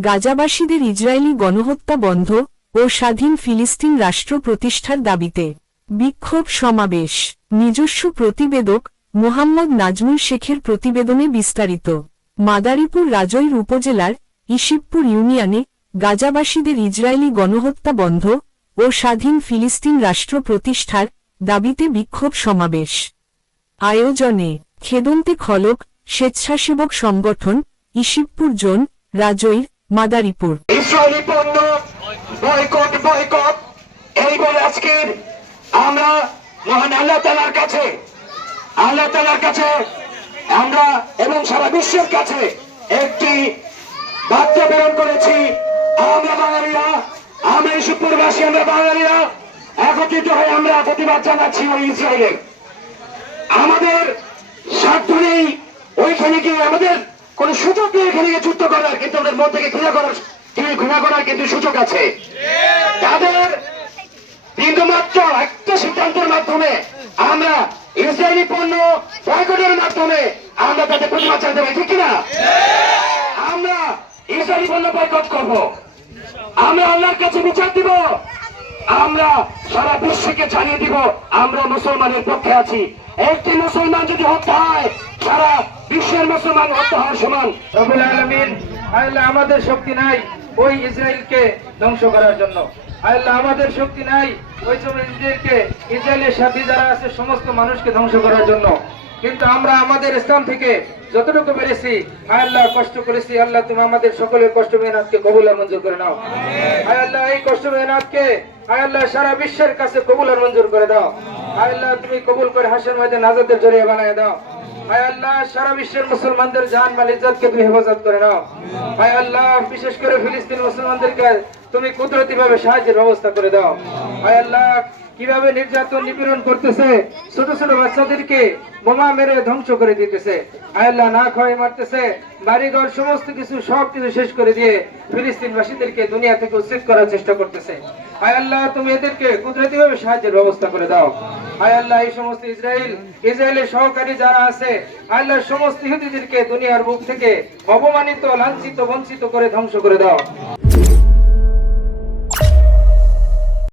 গাজাবাসীদের Israeli গণহত্যা বন্ধ ও স্বাধীন ফিলিস্তিন রাষ্ট্র প্রতিষ্ঠার দাবিতে বিক্ষোভ সমাবেশ। নিজস্ব প্রতিবেদক মোহাম্মদ নাজমুল শেখের প্রতিবেদনে বিস্তারিত। মাদারীপুর রাজৈর উপজেলার ইসিবপুর ইউনিয়নে গাজাবাসীদের ইসরায়েলি গণহত্যা বন্ধ ও স্বাধীন ফিলিস্তিন রাষ্ট্র প্রতিষ্ঠার দাবিতে বিক্ষোভ সমাবেশ। আয়োজনে খেদন্তে খলক, স্বেচ্ছাসেবক সংগঠন Isibpur zone, Rajoir, Madaripur. Israeli boycott boycott. আমরা মহান আল্লাহ তালার কাছে, আল্লাহ তালার কাছে আমরা এবং সারা বিশ্বের কাছে একটি বার্তা প্রেরণ করেছি। আমরা বাঙালিরা, আমরা ইসুপুরবাসী আমরা বাঙালিরা একত্রিত হয়ে আমরা প্রতিবাদ জানাচ্ছি ওই ইসরায়েলের আমাদের স্বার্থ নেই ওইখানে গিয়ে আমাদের কোন সুযোগ নেই এখানে গিয়ে যুদ্ধ করার, কিন্তু আমাদের মন থেকে ঘৃণা করার ঘৃণা করার কিন্তু সুযোগ আছে। তাদের বিন্দুমাত্র একটা সিদ্ধান্তের মাধ্যমে আমরা ইসরায়েলি পণ্য বয়কটের মাধ্যমে আমরা তাদের প্রতিবাদ জানাতে পারি, ঠিক কিনা? আমরা ইসরায়েলি পণ্য বয়কট করব। আমরা আল্লাহর কাছে বিচার দিব। আমরা সারা বিশ্বকে জানিয়ে দিব, আমরা মুসলমানের পক্ষে আছি। একটি মুসলমান যদি হত্যা হয় সারা বিশ্বের মুসলমান হত্যা হওয়ার সমান। রবুল আলমিন, আল্লাহ আমাদের শক্তি নাই ওই ইসরায়েলকে ধ্বংস করার জন্য। আল্লাহ আমাদের শক্তি নাই ওই সময় ইসরায়েলকে, ইসরায়েলের সাথে যারা আছে, সমস্ত মানুষকে ধ্বংস করার জন্য। কিন্তু আমরা আমাদের স্থান থেকে যতটুকু পেরেছি, আল্লাহ কষ্ট করেছি। আল্লাহ তুমি আমাদের সকলের কষ্ট মেহনাতকে কবুল আর মঞ্জুর করে নাও। আল্লাহ, এই কষ্ট মেহনাতকে আল্লাহ, সারা বিশ্বের কাছে কবুল আর মঞ্জুর করে দাও। আল্লাহ, তুমি কবুল করে হাসের মধ্যে নাজাদের জড়িয়ে বানায় দাও। হায় আল্লাহ সারা বিশ্বের মুসলমানদের জান মাল ইজ্জতকে তুমি হেফাজত করে নাও। হায় আল্লাহ বিশেষ করে ফিলিস্তিন মুসলমানদেরকে তুমি কুদরতি ভাবে সাহায্যের ব্যবস্থা করে দাও। হায় আল্লাহ কীভাবে নির্যাতন নিপীড়ন করতেছে? ছোট ছোট বাচ্চাদেরকে বোমা মেরে ধ্বংস করে দিতেছে। আল্লাহ না খাওয়াই মারতেছে। বাড়িঘর সমস্ত কিছু সব কিছু শেষ করে দিয়ে ফিলিস্তিন ফিলিস্তিনবাসীদেরকে দুনিয়া থেকে উচ্ছেদ করার চেষ্টা করতেছে। আল্লাহ তুমি এদেরকে কুদরতি ভাবে সাহায্যের ব্যবস্থা করে দাও। হায় আল্লাহ, এই সমস্ত ইসরায়েল ইসরায়েলের সহকারী যারা আছে আল্লাহ, সমস্ত ইহুদিদেরকে দুনিয়ার বুক থেকে অপমানিত, লাঞ্ছিত, বঞ্চিত করে ধ্বংস করে দাও।